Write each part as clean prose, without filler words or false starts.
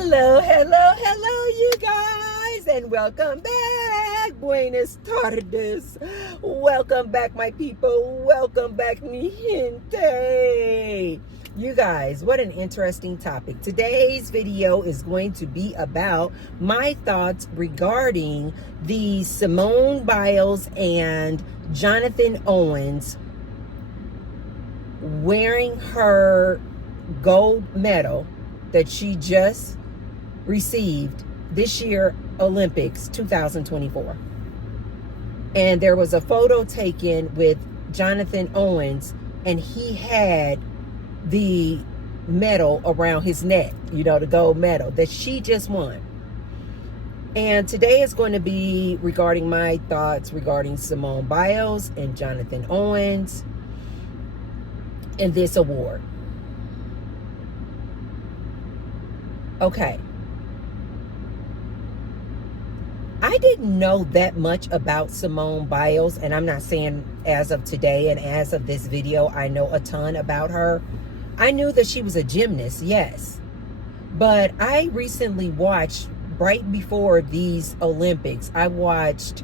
Hello, hello, hello, you guys, and welcome back. Buenas tardes. Welcome back, my people. Welcome back, mi gente. You guys, what an interesting topic. Today's video is going to be about my thoughts regarding the Simone Biles and Jonathan Owens wearing her gold medal that she just received this year Olympics 2024. And there was a photo taken with Jonathan Owens, and he had the medal around his neck, you know, the gold medal that she just won. And today is going to be regarding my thoughts regarding Simone Biles and Jonathan Owens and this award. Okay. I didn't know that much about Simone Biles, and I'm not saying as of today and as of this video I know a ton about her. I knew that she was a gymnast, yes. But I recently watched, right before these Olympics, I watched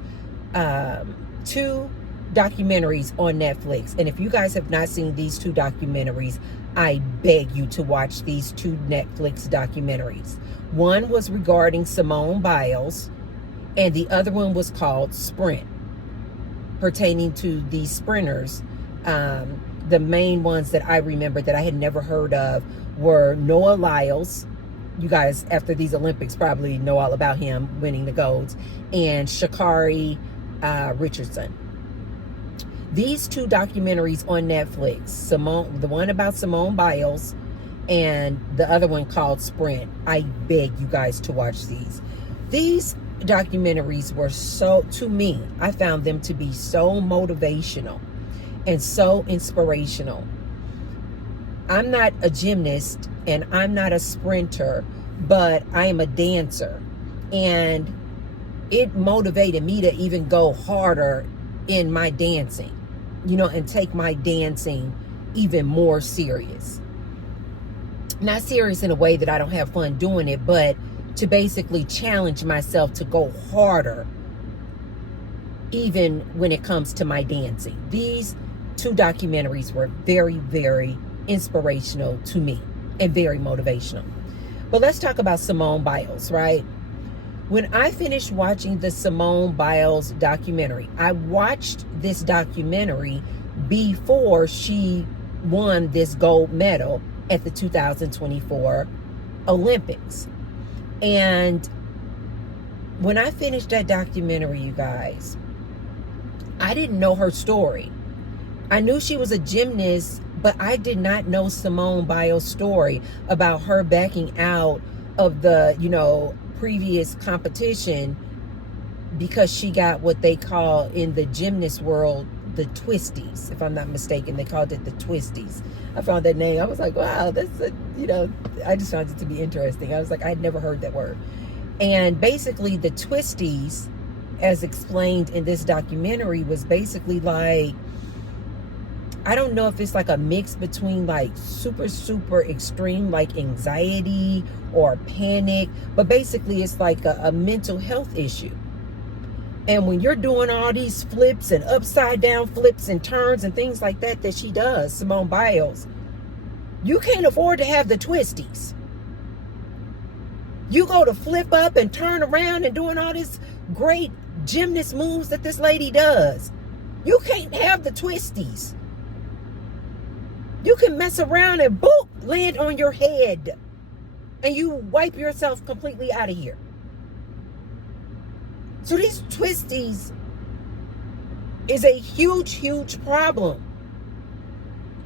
2 documentaries on Netflix. And if you guys have not seen these 2 documentaries, I beg you to watch these 2 Netflix documentaries. One was regarding Simone Biles, and the other one was called Sprint, pertaining to the sprinters. The main ones that I remember that I had never heard of were Noah Lyles. You guys, after these Olympics, probably know all about him winning the golds, and Sha'Carri Richardson. These 2 documentaries on Netflix, the one about Simone Biles and the other one called Sprint. I beg you guys to watch these. These documentaries were to me, I found them to be so motivational and so inspirational. I'm not a gymnast and I'm not a sprinter, but I am a dancer. And it motivated me to even go harder in my dancing, you know, and take my dancing even more serious. Not serious in a way that I don't have fun doing it, but to basically challenge myself to go harder even when it comes to my dancing. These 2 documentaries were very, very inspirational to me and very motivational. But let's talk about Simone Biles, right? When I finished watching the Simone Biles documentary, I watched this documentary before she won this gold medal at the 2024 Olympics. And when I finished that documentary, you guys, I didn't know her story. I knew she was a gymnast, but I did not know Simone Biles' story about her backing out of the, you know, previous competition because she got what they call in the gymnast world the twisties. If I'm not mistaken, they called it the twisties. I found that name. I was like, wow, that's a, you know, I just found it to be interesting. I was like, I'd never heard that word. And basically the twisties, as explained in this documentary, was basically like, I don't know if it's like a mix between like super, super extreme, like anxiety or panic, but basically it's like a mental health issue. And when you're doing all these flips and upside down flips and turns and things like that she does, Simone Biles, you can't afford to have the twisties. You go to flip up and turn around and doing all these great gymnast moves that this lady does. You can't have the twisties. You can mess around and boop, land on your head. And you wipe yourself completely out of here. So these twisties is a huge, huge problem.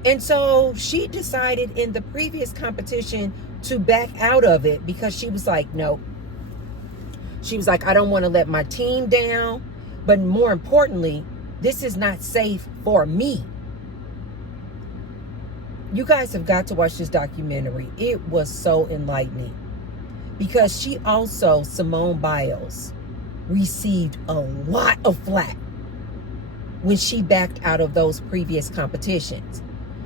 And so she decided in the previous competition to back out of it because she was like, no. She was like, I don't want to let my team down. But more importantly, this is not safe for me. You guys have got to watch this documentary. It was so enlightening. Because she also, Simone Biles, received a lot of flack when she backed out of those previous competitions.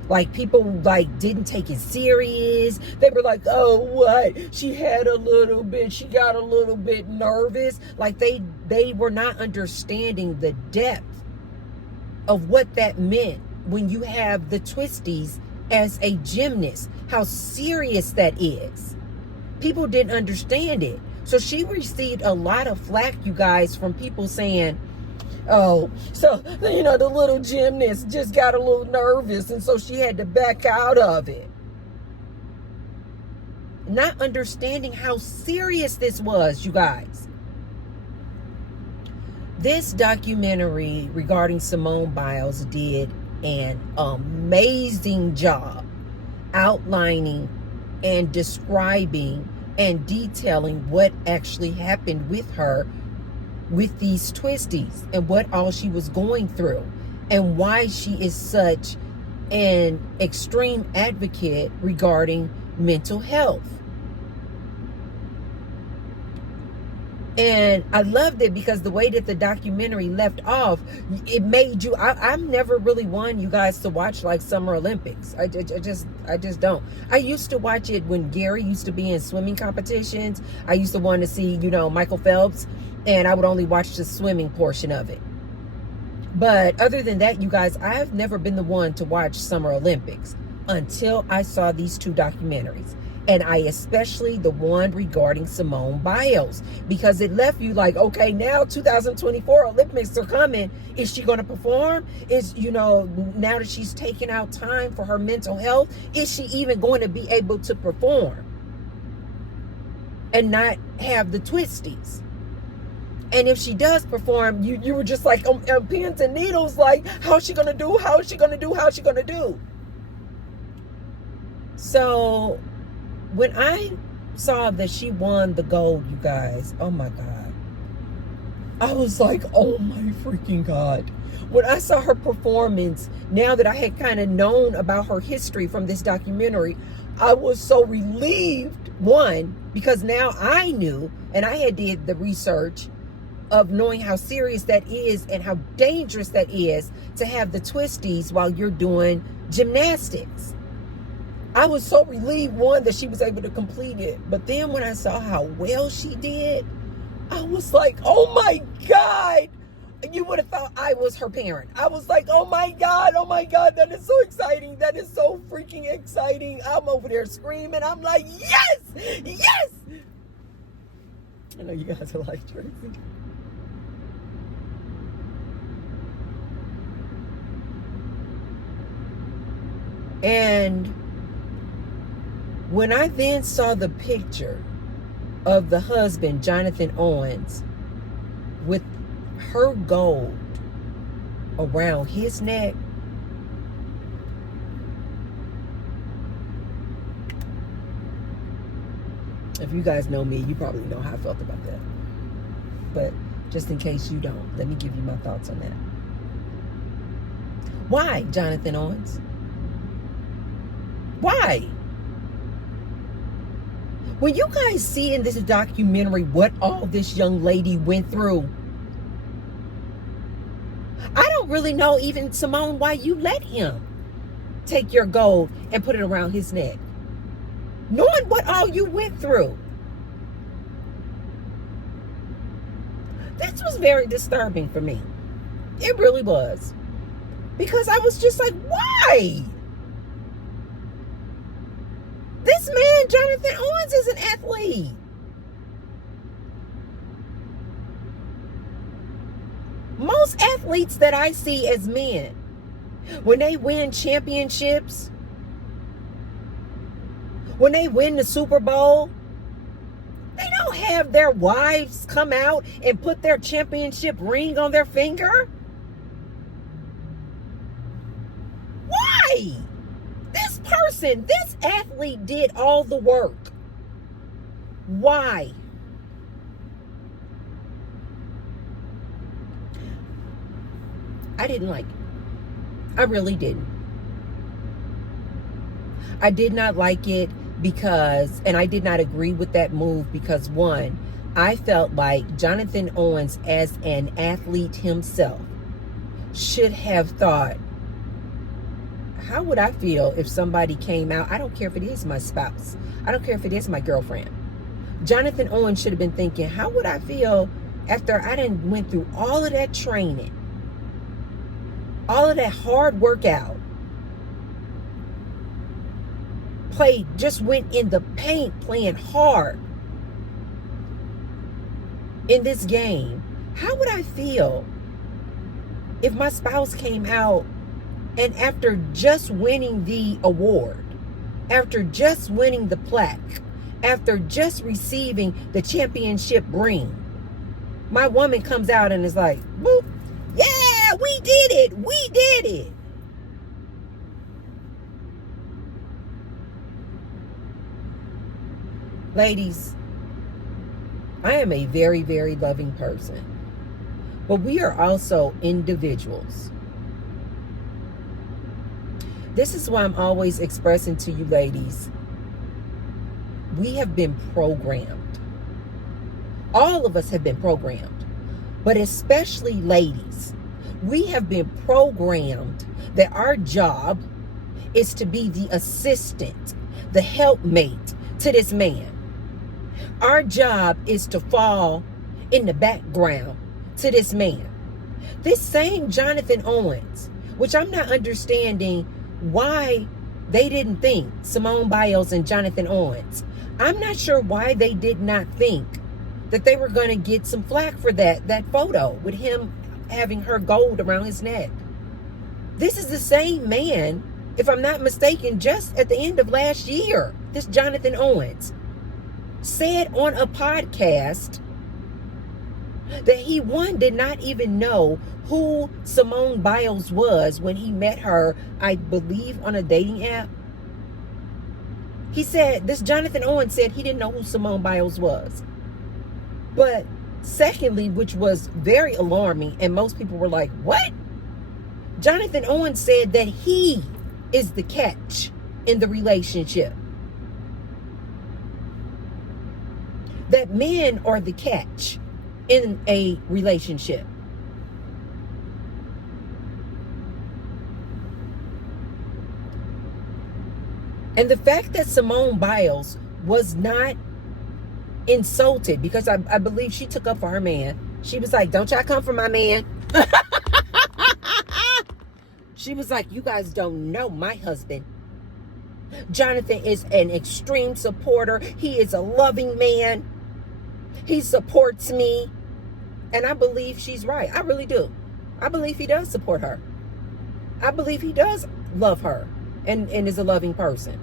Like, people like didn't take it serious. They were like, oh, what? She got a little bit nervous. Like, they were not understanding the depth of what that meant when you have the twisties as a gymnast, how serious that is. People didn't understand it. So she received a lot of flack, you guys, from people saying, oh, so, you know, the little gymnast just got a little nervous and so she had to back out of it. Not understanding how serious this was, you guys. This documentary regarding Simone Biles did an amazing job outlining and describing and detailing what actually happened with her with these twisties and what all she was going through and why she is such an extreme advocate regarding mental health. And I loved it because the way that the documentary left off, it made you, I'm never really one, you guys, to watch like Summer Olympics. I just don't. I used to watch it when Gary used to be in swimming competitions. I used to want to see, you know, Michael Phelps, and I would only watch the swimming portion of it. But other than that, you guys, I've never been the one to watch Summer Olympics until I saw these two documentaries. And I especially the one regarding Simone Biles, because it left you like, okay, now 2024 Olympics are coming. Is she going to perform? Is, you know, now that she's taken out time for her mental health, is she even going to be able to perform and not have the twisties? And if she does perform, you were just like on pins and needles, like, how's she going to do? How is she going to do? How's she going to do? So when I saw that she won the gold, you guys, oh my God, I was like, oh my freaking God. When I saw her performance, now that I had kind of known about her history from this documentary, I was so relieved, one, because now I knew, and I had did the research of knowing how serious that is and how dangerous that is to have the twisties while you're doing gymnastics. I was so relieved, one, that she was able to complete it. But then when I saw how well she did, I was like, oh my God. You would have thought I was her parent. I was like, oh my God, that is so exciting. That is so freaking exciting. I'm over there screaming. I'm like, yes, yes. I know you guys are like, Tracy. And when I then saw the picture of the husband, Jonathan Owens, with her gold around his neck, if you guys know me, you probably know how I felt about that. But just in case you don't, let me give you my thoughts on that. Why, Jonathan Owens? Why? When you guys see in this documentary what all this young lady went through, I don't really know, even Simone, why you let him take your gold and put it around his neck, knowing what all you went through. This was very disturbing for me. It really was. Because I was just like, why? This man, Jonathan Owens, is an athlete. Most athletes that I see as men, when they win championships, when they win the Super Bowl, they don't have their wives come out and put their championship ring on their finger. Why? This person, this athlete did all the work. Why? I didn't like it. I really didn't. I did not like it because, and I did not agree with that move because, one, I felt like Jonathan Owens, as an athlete himself, should have thought, how would I feel if somebody came out? I don't care if it is my spouse. I don't care if it is my girlfriend. Jonathan Owens should have been thinking, how would I feel after I done went through all of that training, all of that hard workout, just went in the paint playing hard in this game. How would I feel if my spouse came out and after just winning the award, after just winning the plaque, after just receiving the championship ring, my woman comes out and is like, boop, yeah, we did it. We did it. Ladies, I am a very, very loving person, but we are also individuals. This is why I'm always expressing to you ladies, we have been programmed. All of us have been programmed, but especially ladies, we have been programmed that our job is to be the assistant, the helpmate to this man. Our job is to fall in the background to this man. This same Jonathan Owens, which I'm not understanding why they didn't think, Simone Biles and Jonathan Owens, I'm not sure why they did not think that they were going to get some flack for that photo with him having her gold around his neck. This is the same man, if I'm not mistaken, just at the end of last year, this Jonathan Owens said on a podcast that he, one, did not even know who Simone Biles was when he met her, I believe, on a dating app. He said, this Jonathan Owens said he didn't know who Simone Biles was. But secondly, which was very alarming, and most people were like, what? Jonathan Owens said that he is the catch in the relationship. That men are the catch in a relationship. And the fact that Simone Biles was not insulted, because I believe she took up for her man. She was like, don't y'all come for my man. She was like, you guys don't know my husband. Jonathan is an extreme supporter. He is a loving man. He supports me. And I believe she's right. I really do. I believe he does support her. I believe he does love her and is a loving person.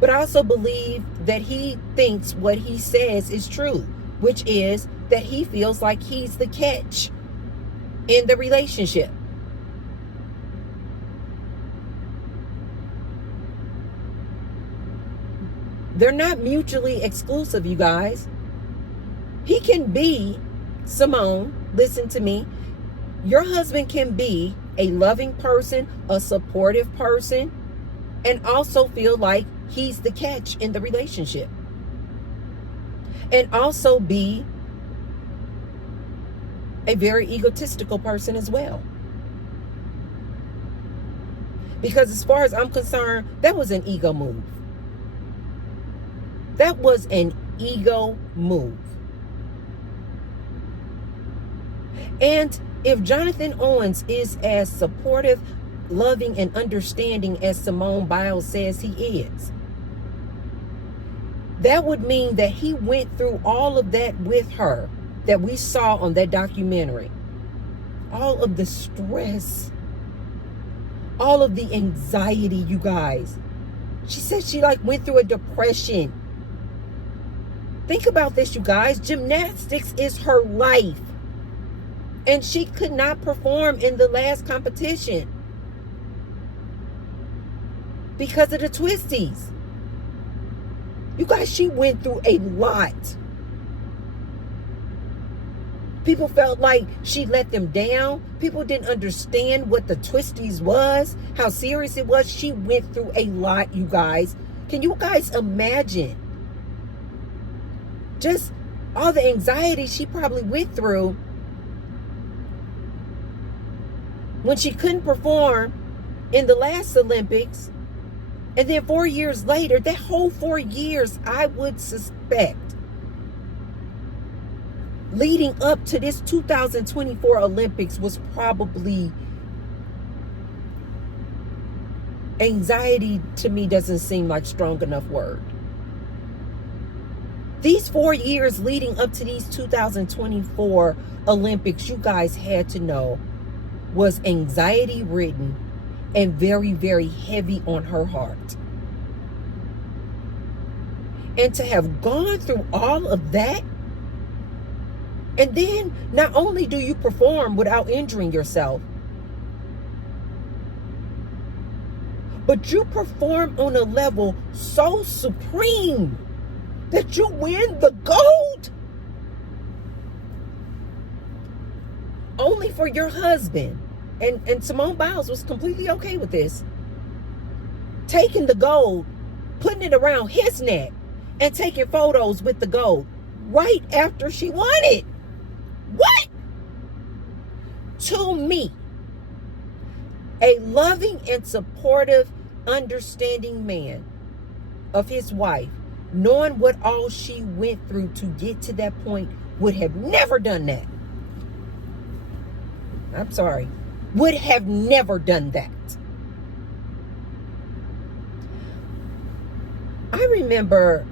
But I also believe that he thinks what he says is true, which is that he feels like he's the catch in the relationship. They're not mutually exclusive, you guys. He can be, Simone, listen to me. Your husband can be a loving person, a supportive person, and also feel like he's the catch in the relationship. And also be a very egotistical person as well. Because as far as I'm concerned, that was an ego move. That was an ego move. And if Jonathan Owens is as supportive, loving, and understanding as Simone Biles says he is, that would mean that he went through all of that with her that we saw on that documentary. All of the stress, all of the anxiety, you guys. She said she went through a depression. Think about this, you guys. Gymnastics is her life. And she could not perform in the last competition because of the twisties. You guys, she went through a lot. People felt like she let them down. People didn't understand what the twisties was, how serious it was. She went through a lot, you guys. Can you guys imagine just all the anxiety she probably went through when she couldn't perform in the last Olympics. And then 4 years later, that whole 4 years, I would suspect, leading up to this 2024 Olympics was probably, anxiety to me doesn't seem like strong enough word. These 4 years leading up to these 2024 Olympics, you guys had to know, was anxiety ridden and very, very heavy on her heart. And to have gone through all of that, and then not only do you perform without injuring yourself, but you perform on a level so supreme that you win the gold only for your husband. And Simone Biles was completely okay with this. Taking the gold, putting it around his neck, and taking photos with the gold right after she won it. What? To me, a loving and supportive, understanding man of his wife, knowing what all she went through to get to that point, would have never done that. I'm sorry. Would have never done that. I remember,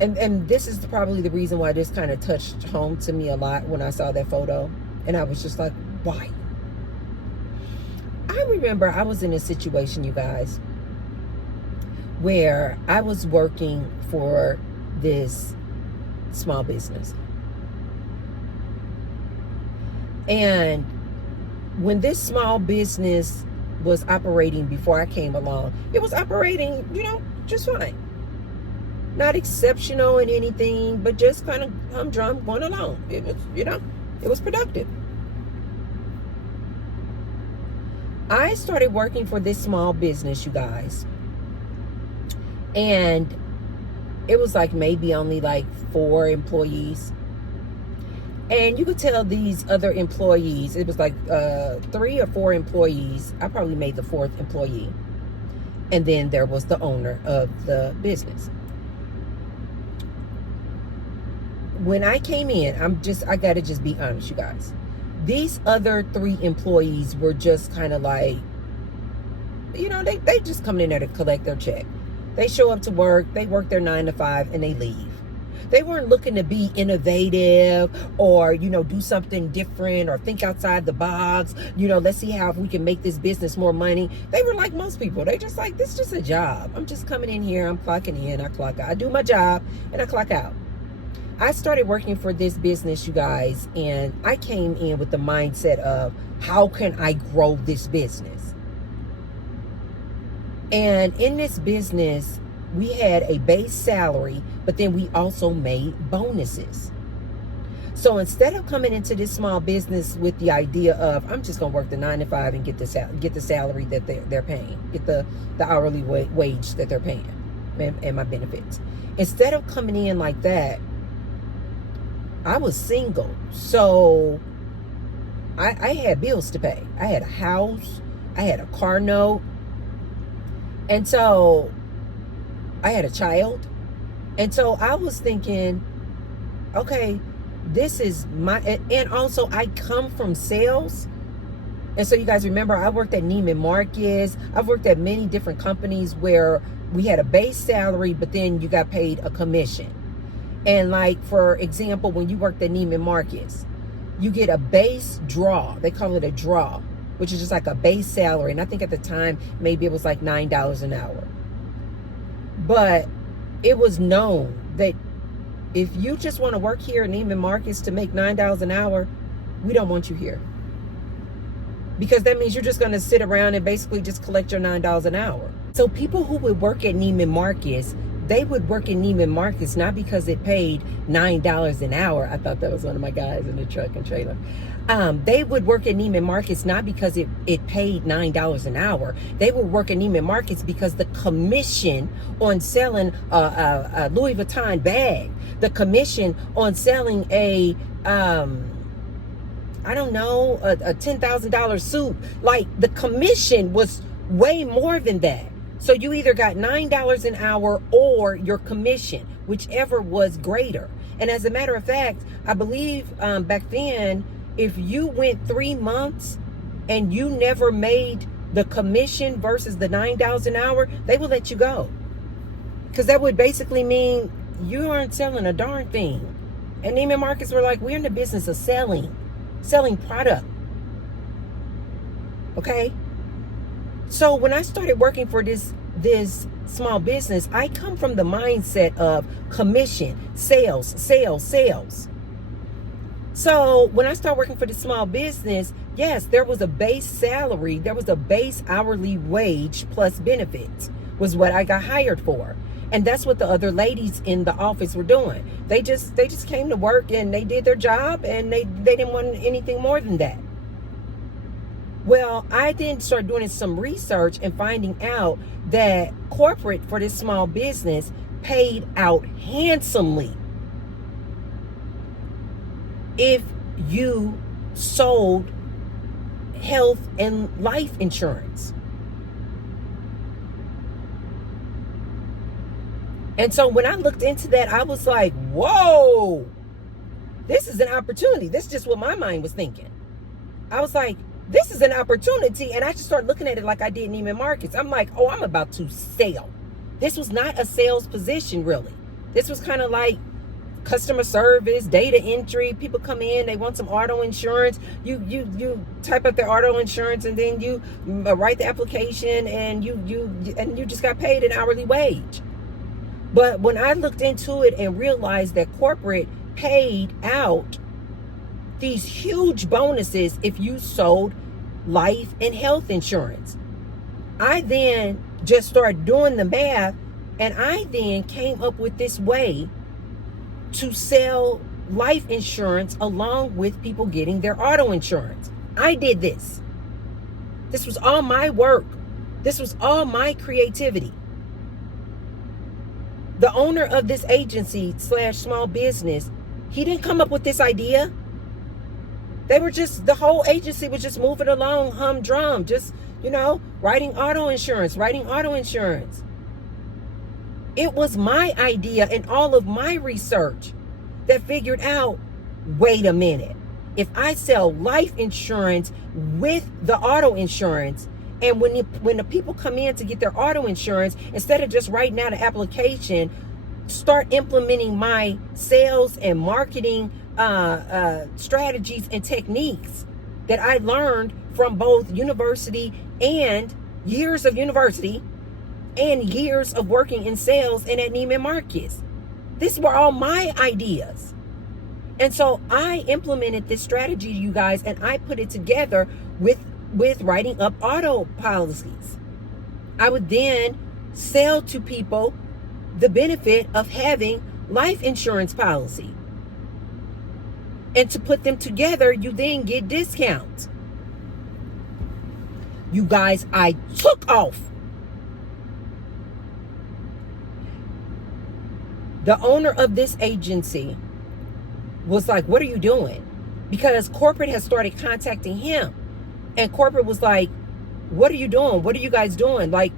and this is probably the reason why this kind of touched home to me a lot when I saw that photo. And I was just like, why? I remember I was in a situation, you guys, where I was working for this small business. And when this small business was operating before I came along, it was operating, just fine. Not exceptional in anything, but just kind of humdrum going along. It was, it was productive. I started working for this small business, you guys. And it was like maybe only like 4 employees. And you could tell these other employees, it was like 3 or 4 employees. I probably made the 4th employee. And then there was the owner of the business. When I came in, I gotta just be honest, you guys. These other 3 employees were just kind of like, they just come in there to collect their check. They show up to work, they work their 9 to 5, and they leave. They weren't looking to be innovative or, do something different or think outside the box. Let's see how we can make this business more money. They were like most people. They just like, this is just a job. I'm just coming in here. I'm clocking in. I clock out. I do my job and I clock out. I started working for this business, you guys, and I came in with the mindset of, how can I grow this business? And in this business, we had a base salary, but then we also made bonuses. So instead of coming into this small business with the idea of, I'm just going to work the 9 to 5 and get the salary that they're paying, get the hourly wage that they're paying and my benefits. Instead of coming in like that, I was single. So I had bills to pay. I had a house. I had a car note. And so I had a child. And so I was thinking, okay, this is and also I come from sales. And so you guys remember, I worked at Neiman Marcus. I've worked at many different companies where we had a base salary, but then you got paid a commission. And like, for example, when you worked at Neiman Marcus, you get a base draw. They call it a draw, which is just like a base salary. And I think at the time, maybe it was like $9 an hour. But it was known that if you just want to work here at Neiman Marcus to make $9 an hour, we don't want you here. Because that means you're just going to sit around and basically just collect your $9 an hour. So people who would work at Neiman Marcus, they would work in Neiman Marcus not because it paid $9 an hour. I thought that was one of my guys in the truck and trailer. They would work at Neiman Marcus not because it paid $9 an hour. They would work at Neiman Marcus because the commission on selling a Louis Vuitton bag, the commission on selling a I don't know, a $10,000 suit. Like, the commission was way more than that. So you either got $9 an hour or your commission, whichever was greater. And as a matter of fact, I believe back then, if you went 3 months and you never made the commission versus the $9 an hour, they will let you go. Because that would basically mean you aren't selling a darn thing. And Neiman Marcus were like, we're in the business of selling product. Okay? So when I started working for this small business, I come from the mindset of commission, sales. So when I started working for this small business, yes, there was a base salary, there was a base hourly wage plus benefits was what I got hired for. And that's what the other ladies in the office were doing. They just came to work and they did their job, and they didn't want anything more than that. Well, I then started doing some research and finding out that corporate for this small business paid out handsomely if you sold health and life insurance. And so when I looked into that, I was like, whoa, this is an opportunity. This is just what my mind was thinking. I was like, this is an opportunity. And I just started looking at it like I did Neiman Marcus. I'm like, oh, I'm about to sell. This was not a sales position, really. This was kind of like customer service, data entry. People come in, they want some auto insurance. You type up their auto insurance, and then you write the application, and you just got paid an hourly wage. But when I looked into it and realized that corporate paid out these huge bonuses if you sold life and health insurance, I then just started doing the math, and I then came up with this way to sell life insurance along with people getting their auto insurance. I did this. This was all my work. This was all my creativity. The owner of this agency / small business, he didn't come up with this idea. The whole agency was just moving along humdrum, just, writing auto insurance. It was my idea and all of my research that figured out, wait a minute, if I sell life insurance with the auto insurance, and when the people come in to get their auto insurance, instead of just writing out an application, start implementing my sales and marketing strategies and techniques that I learned from both university and years of university and years of working in sales and at Neiman Marcus. These were all my ideas. And so I implemented this strategy, you guys, and I put it together with writing up auto policies. I would then sell to people the benefit of having life insurance policy. And to put them together, you then get discounts. You guys, I took off. The owner of this agency was like, what are you doing? Because corporate has started contacting him. And corporate was like, what are you doing? What are you guys doing? Like,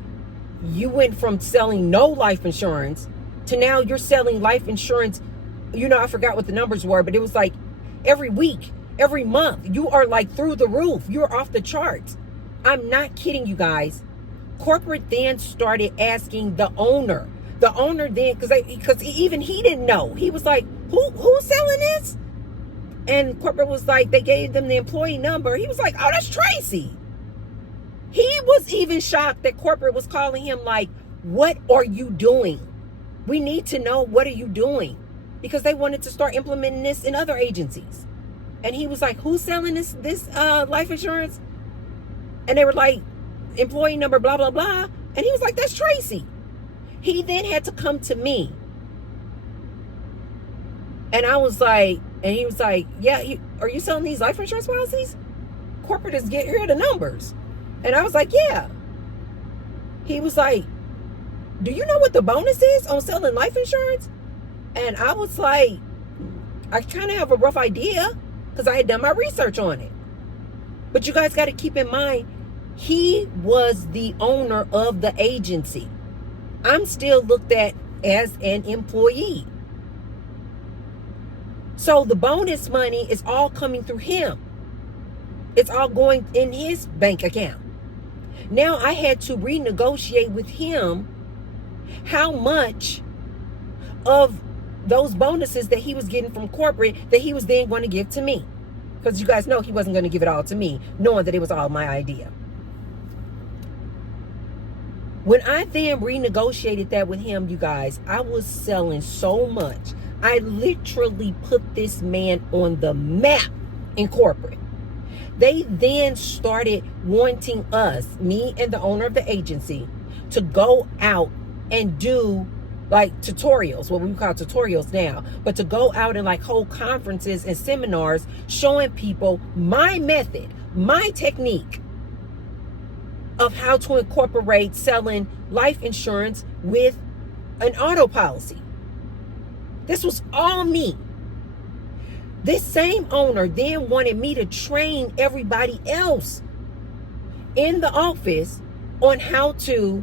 you went from selling no life insurance to now you're selling life insurance. I forgot what the numbers were, but it was like every week, every month. You are like through the roof. You're off the charts. I'm not kidding you guys. Corporate then started asking the owner. The owner then, because even he didn't know. He was like, who's selling this? And corporate was like, they gave them the employee number. He was like, oh, that's Tracy. He was even shocked that corporate was calling him like, what are you doing? We need to know, what are you doing? Because they wanted to start implementing this in other agencies. And he was like, who's selling this life insurance? And they were like, employee number, blah, blah, blah. And he was like, that's Tracy. He then had to come to me. And I was like, and he was like, yeah, are you selling these life insurance policies? Corporate is here are the numbers. And I was like, yeah. He was like, do you know what the bonus is on selling life insurance? And I was like, I kind of have a rough idea. because I had done my research on it. But you guys got to keep in mind, he was the owner of the agency. I'm still looked at as an employee. So the bonus money is all coming through him. It's all going in his bank account. Now I had to renegotiate with him how much of those bonuses that he was getting from corporate that he was then going to give to me. Because you guys know he wasn't going to give it all to me, knowing that it was all my idea. When I then renegotiated that with him, you guys, I was selling so much. I literally put this man on the map in corporate. They then started wanting us, me and the owner of the agency, to go out and do like tutorials, what we call tutorials now, but to go out and like hold conferences and seminars showing people my method, my technique of how to incorporate selling life insurance with an auto policy. This was all me. This same owner then wanted me to train everybody else in the office on how to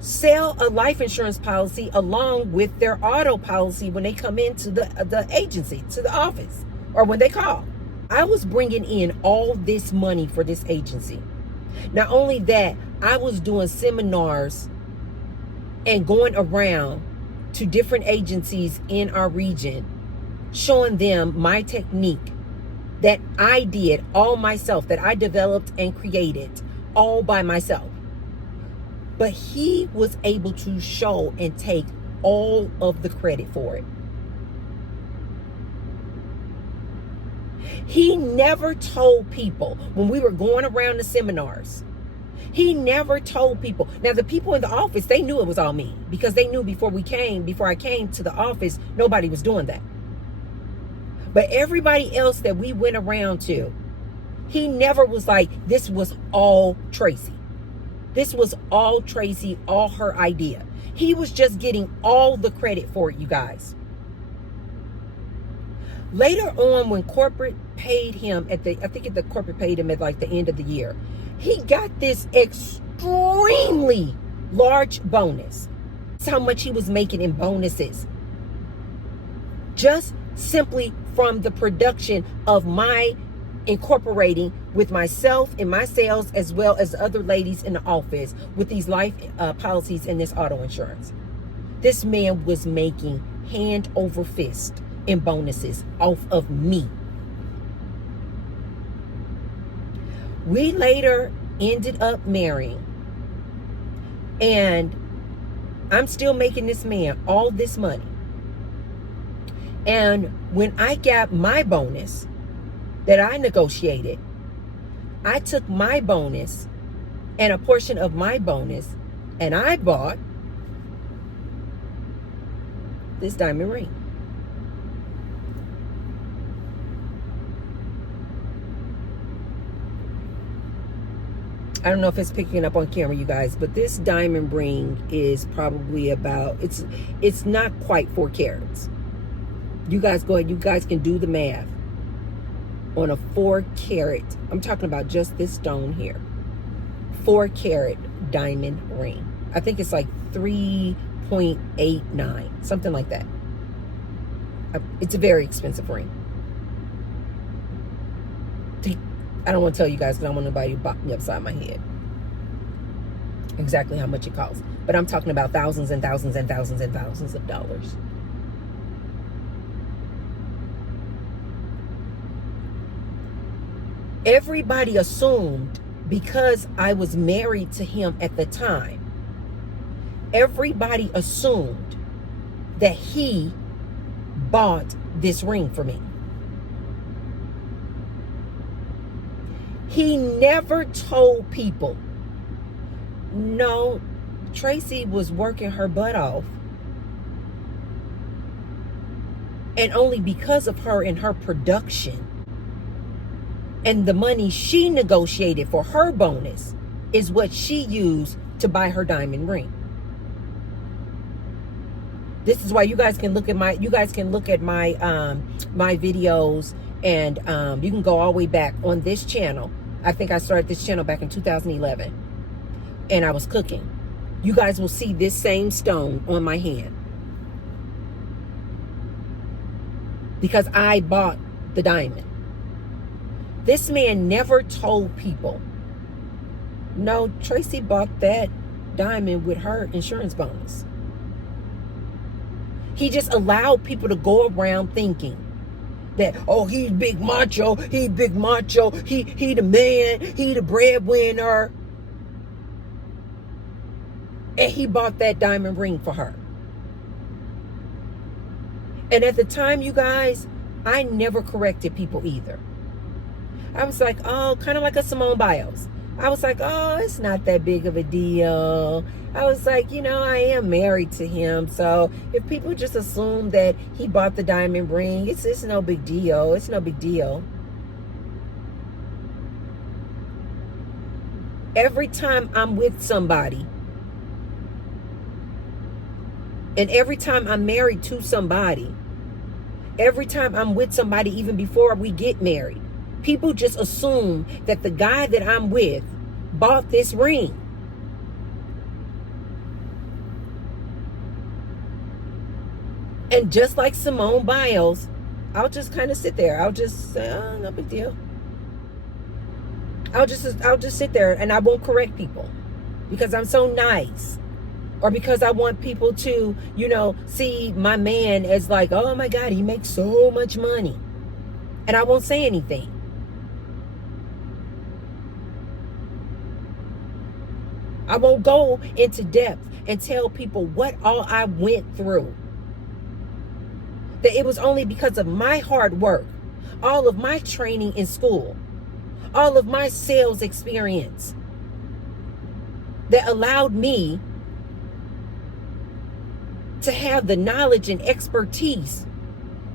sell a life insurance policy along with their auto policy when they come into the agency, to the office, or when they call. I was bringing in all this money for this agency. Not only that, I was doing seminars and going around to different agencies in our region, showing them my technique that I did all myself, that I developed and created all by myself. But he was able to show and take all of the credit for it. He never told people when we were going around the seminars. He never told people. Now, the people in the office, they knew it was all me, because they knew before I came to the office, nobody was doing that. But everybody else that we went around to, he never was like, this was all Tracy. This was all Tracy, all her idea. He was just getting all the credit for it, you guys. Later on, when corporate paid him I think the corporate paid him at like the end of the year, he got this extremely large bonus. That's how much he was making in bonuses. Just simply from the production of my incorporating with myself in my sales, as well as other ladies in the office with these life policies and this auto insurance. This man was making hand over fist in bonuses off of me. We later ended up marrying, and I'm still making this man all this money. And when I got my bonus that I negotiated, I took my bonus and a portion of my bonus, and I bought this diamond ring. I don't know if it's picking up on camera, you guys, but this diamond ring is probably about, it's not quite 4 carats. You guys go ahead, you guys can do the math on a 4 carat. I'm talking about just this stone here. 4 carat diamond ring. I think it's like 3.89, something like that. It's a very expensive ring. I don't want to tell you guys because I don't want nobody to bop me upside my head exactly how much it costs. But I'm talking about thousands and thousands and thousands and thousands of dollars. Everybody assumed, because I was married to him at the time, everybody assumed that he bought this ring for me. He never told people, no, Tracy was working her butt off, and only because of her and her production and the money she negotiated for her bonus is what she used to buy her diamond ring. This is why you guys can look at my my videos And you can go all the way back on this channel. I think I started this channel back in 2011. And I was cooking. You guys will see this same stone on my hand. Because I bought the diamond. This man never told people, no, Tracy bought that diamond with her insurance bonus. He just allowed people to go around thinking that, oh, he's big macho, he the man, he the breadwinner. And he bought that diamond ring for her. And at the time, you guys, I never corrected people either. I was like, oh, kind of like a Simone Biles. I was like, oh, it's not that big of a deal. I was like, you know, I am married to him. So if people just assume that he bought the diamond ring, it's no big deal. It's no big deal. Every time I'm with somebody, and every time I'm married to somebody, every time I'm with somebody, even before we get married, people just assume that the guy that I'm with bought this ring. And just like Simone Biles, I'll just kind of sit there. I'll just say, oh, no big deal. I'll just sit there and I won't correct people because I'm so nice. Or because I want people to, you know, see my man as like, oh my God, he makes so much money. And I won't say anything. I won't go into depth and tell people what all I went through. That it was only because of my hard work, all of my training in school, all of my sales experience that allowed me to have the knowledge and expertise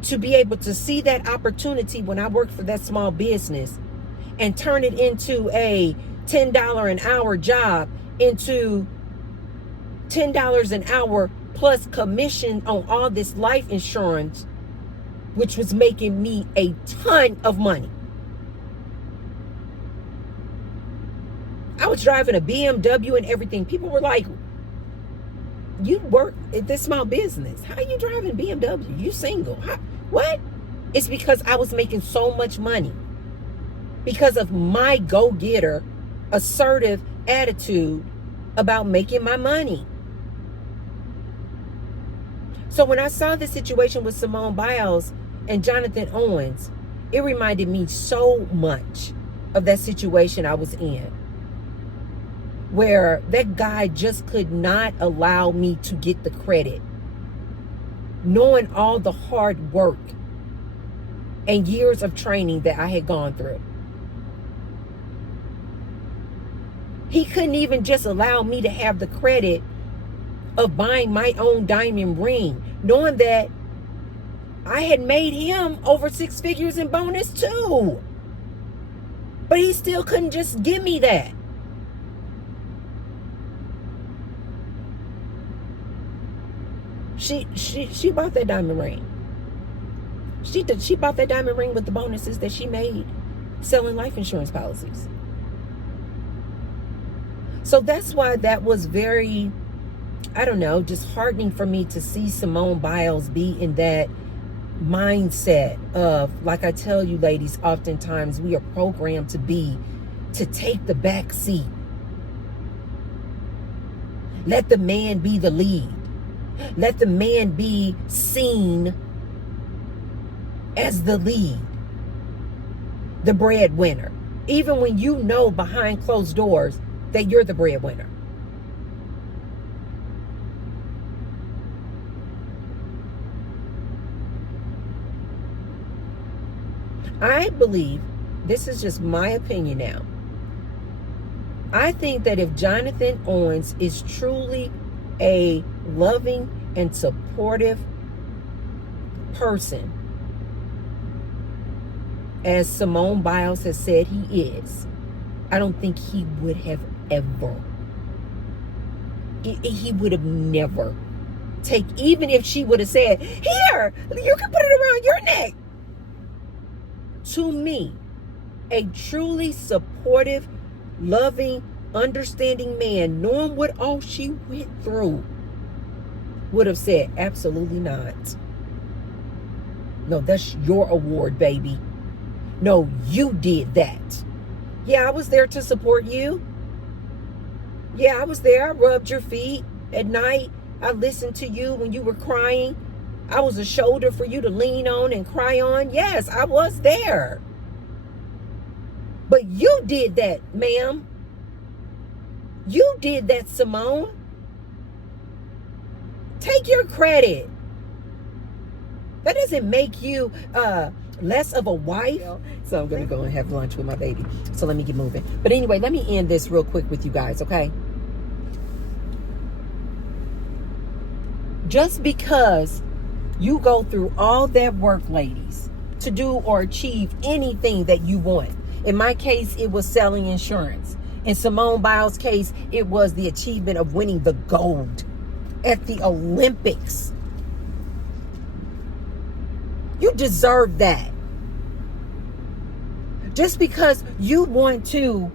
to be able to see that opportunity when I worked for that small business and turn it into a $10 an hour job, into $10 an hour plus commission on all this life insurance, which was making me a ton of money. I was driving a BMW and everything. People were like, you work at this small business. How are you driving BMW? You single. How, what? It's because I was making so much money. Because of my go-getter, assertive attitude about making my money. So when I saw the situation with Simone Biles and Jonathan Owens, it reminded me so much of that situation I was in, where that guy just could not allow me to get the credit, knowing all the hard work and years of training that I had gone through. He couldn't even just allow me to have the credit of buying my own diamond ring, knowing that I had made him over 6 figures in bonus too. But he still couldn't just give me that. She bought that diamond ring. She bought that diamond ring with the bonuses that she made selling life insurance policies. So that's why that was very, I don't know, just heartening for me to see Simone Biles be in that mindset of, like I tell you ladies, oftentimes we are programmed to take the back seat. Let the man be the lead. Let the man be seen as the lead, the breadwinner, even when you know behind closed doors that you're the breadwinner. I believe, this is just my opinion now, I think that if Jonathan Owens is truly a loving and supportive person, as Simone Biles has said he is, I don't think he would have ever, he would have never even if she would have said, here, you can put it around your neck. To me, a truly supportive, loving, understanding man, knowing what all she went through, would have said, absolutely not. No, that's your award, baby. No, you did that. Yeah, I was there to support you. Yeah, I was there. I rubbed your feet at night. I listened to you when you were crying. I was a shoulder for you to lean on and cry on. Yes, I was there. But you did that, ma'am. You did that, Simone. Take your credit. That doesn't make you less of a wife. So I'm going to go and have lunch with my baby. So let me get moving. But anyway, let me end this real quick with you guys, okay? Just because you go through all that work, ladies, to do or achieve anything that you want. In my case, it was selling insurance. In Simone Biles' case, it was the achievement of winning the gold at the Olympics. You deserve that. Just because you want to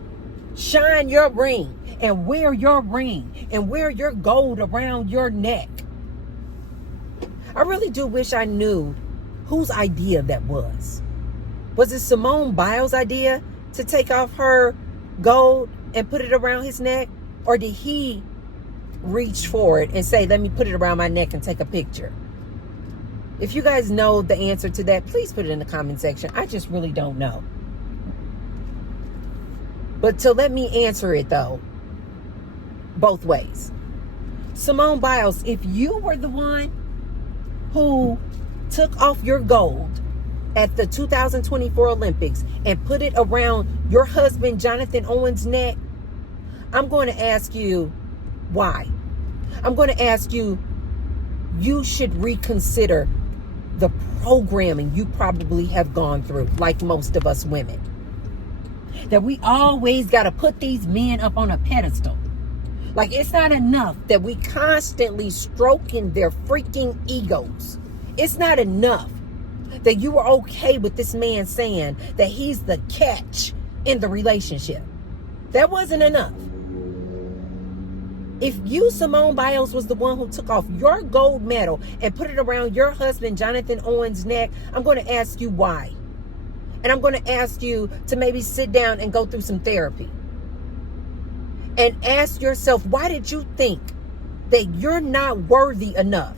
shine your ring and wear your ring and wear your gold around your neck. I really do wish I knew whose idea that was. Was it Simone Biles' idea to take off her gold and put it around his neck? Or did he reach for it and say, let me put it around my neck and take a picture? If you guys know the answer to that, please put it in the comment section. I just really don't know. But to let me answer it though, both ways. Simone Biles, if you were the one who took off your gold at the 2024 Olympics and put it around your husband, Jonathan Owens' neck, I'm going to ask you why. I'm going to ask you, you should reconsider the programming you probably have gone through, like most of us women. That we always got to put these men up on a pedestal. Like, it's not enough that we constantly stroking their freaking egos. It's not enough that you were okay with this man saying that he's the catch in the relationship. That wasn't enough. If you, Simone Biles, was the one who took off your gold medal and put it around your husband, Jonathan Owens' neck, I'm going to ask you why. And I'm going to ask you to maybe sit down and go through some therapy. And ask yourself, why did you think that you're not worthy enough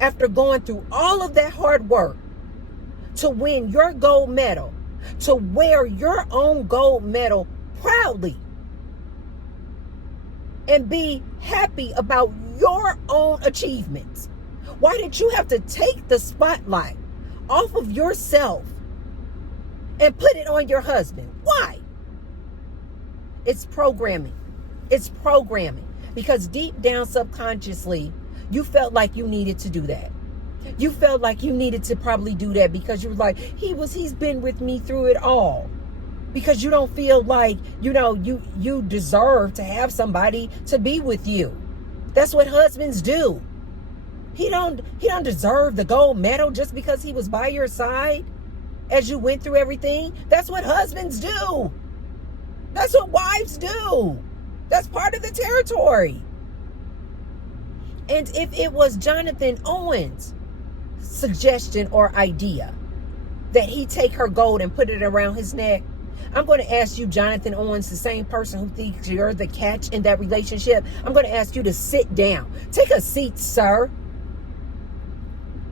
after going through all of that hard work to win your gold medal, to wear your own gold medal proudly and be happy about your own achievements? Why did you have to take the spotlight off of yourself and put it on your husband? Why? It's programming. It's programming. Because deep down subconsciously, you felt like you needed to do that. You felt like you needed to probably do that because you were like, he's been with me through it all. Because you don't feel like, you deserve to have somebody to be with you. That's what husbands do. He don't deserve the gold medal just because he was by your side as you went through everything. That's what husbands do. That's what wives do. That's part of the territory. And if it was Jonathan Owens' suggestion or idea that he take her gold and put it around his neck, I'm going to ask you, Jonathan Owens, the same person who thinks you're the catch in that relationship, I'm going to ask you to sit down. Take a seat, sir.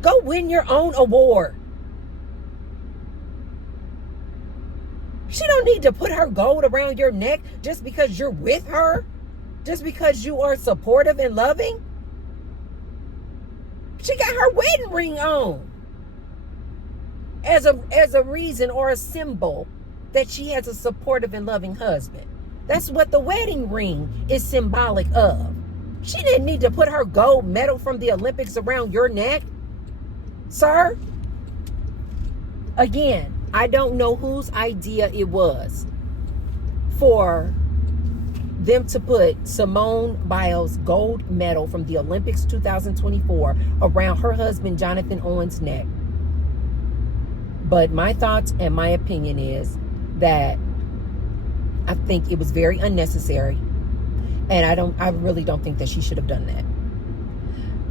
Go win your own award. She don't need to put her gold around your neck just because you're with her, just because you are supportive and loving. She got her wedding ring on as a reason or a symbol that she has a supportive and loving husband. That's what the wedding ring is symbolic of. She didn't need to put her gold medal from the Olympics around your neck, sir. Again, I don't know whose idea it was for them to put Simone Biles' gold medal from the Olympics 2024 around her husband, Jonathan Owens' neck. But my thoughts and my opinion is that I think it was very unnecessary. And I really don't think that she should have done that.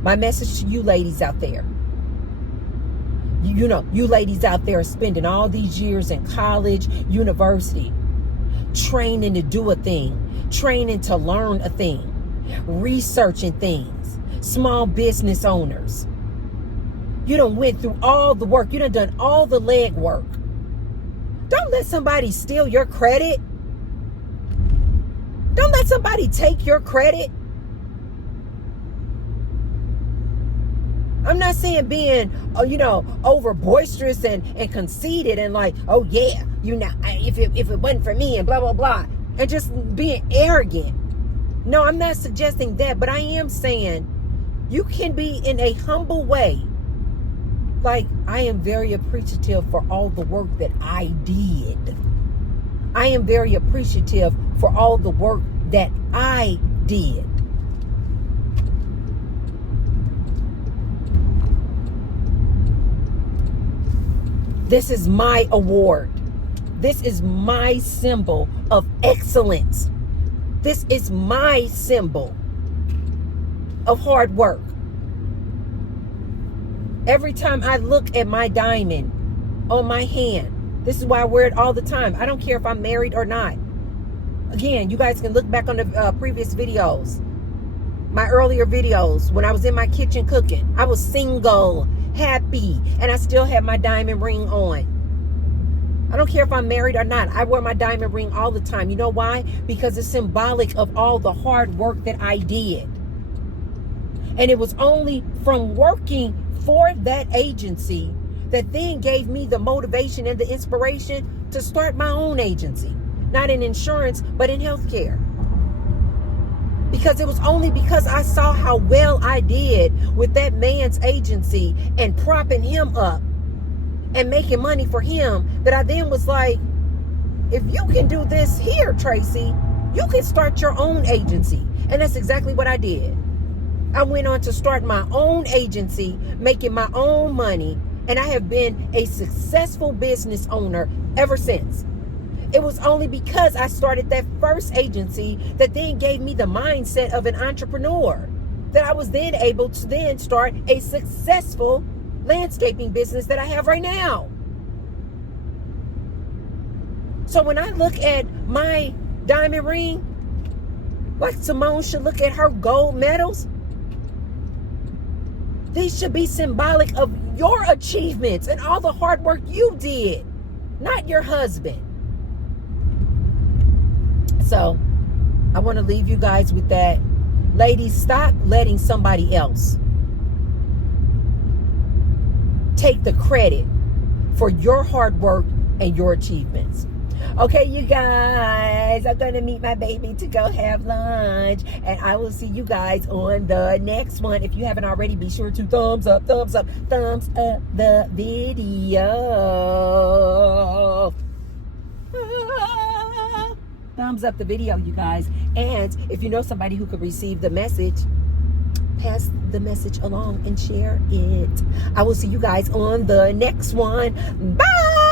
My message to you ladies out there. You know, you ladies out there spending all these years in college, university, training to do a thing, training to learn a thing, researching things, small business owners. You done went through all the work. You done all the leg work. Don't let somebody steal your credit. Don't let somebody take your credit. I'm not saying being, over boisterous and conceited and like, oh yeah, if it wasn't for me and blah, blah, blah, and just being arrogant. No, I'm not suggesting that, but I am saying you can be in a humble way. Like, I am very appreciative for all the work that I did. I am very appreciative for all the work that I did. This is my award. This is my symbol of excellence. This is my symbol of hard work. Every time I look at my diamond on my hand, this is why I wear it all the time. I don't care if I'm married or not. Again, you guys can look back on the previous videos. My earlier videos when I was in my kitchen cooking. I was single, happy, and I still have my diamond ring on. I don't care if I'm married or not. I wear my diamond ring all the time. You know why? Because it's symbolic of all the hard work that I did. And it was only from working for that agency that then gave me the motivation and the inspiration to start my own agency. Not in insurance, but in healthcare. Because it was only because I saw how well I did with that man's agency and propping him up and making money for him that I then was like, if you can do this here, Tracy, you can start your own agency. And that's exactly what I did. I went on to start my own agency, making my own money, and I have been a successful business owner ever since. It was only because I started that first agency that then gave me the mindset of an entrepreneur that I was then able to then start a successful landscaping business that I have right now. So when I look at my diamond ring, like Simone should look at her gold medals, these should be symbolic of your achievements and all the hard work you did, not your husband. So I want to leave you guys with that. Ladies, stop letting somebody else take the credit for your hard work and your achievements. Okay, you guys, I'm going to meet my baby to go have lunch. And I will see you guys on the next one. If you haven't already, be sure to thumbs up the video. Thumbs up the video, you guys. And if you know somebody who could receive the message, pass the message along and share it. I will see you guys on the next one. Bye!